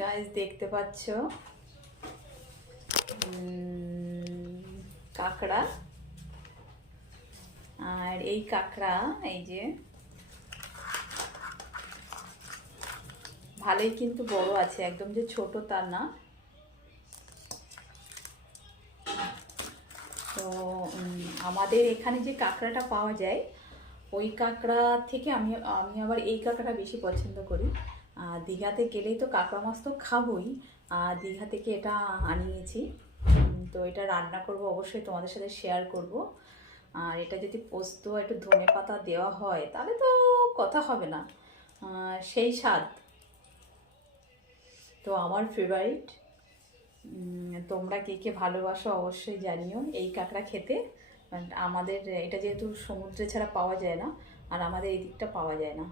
Guys দেখতে পাচ্ছ কাঁকড়া। আর এই কাঁকড়া এই যে ভালোই কিন্তু বড় আছে, একদম যে ছোট তা না। তো আমাদের এখানে যে কাঁকড়াটা পাওয়া যায় ওই কাঁকড়া থেকে আমি আমি আবার এই কাঁকড়াটা বেশি পছন্দ করি। দীঘাতে গেলেই তো কাঁকড়া মাছ তো খাবোই, আর দীঘা থেকে এটা আনিয়েছি। তো এটা রান্না করব, অবশ্যই তোমাদের সাথে শেয়ার করব। আর এটা যদি পোস্ত একটু ধনে পাতা দেওয়া হয় তাহলে তো কথা হবে না, সেই স্বাদ। তো আমার ফেভারিট। তোমরা কে কে ভালোবাসো অবশ্যই জানিও এই কাঁকড়া খেতে। আমাদের এটা যেহেতু সমুদ্রে ছাড়া পাওয়া যায় না, আর আমাদের এই দিকটা পাওয়া যায় না।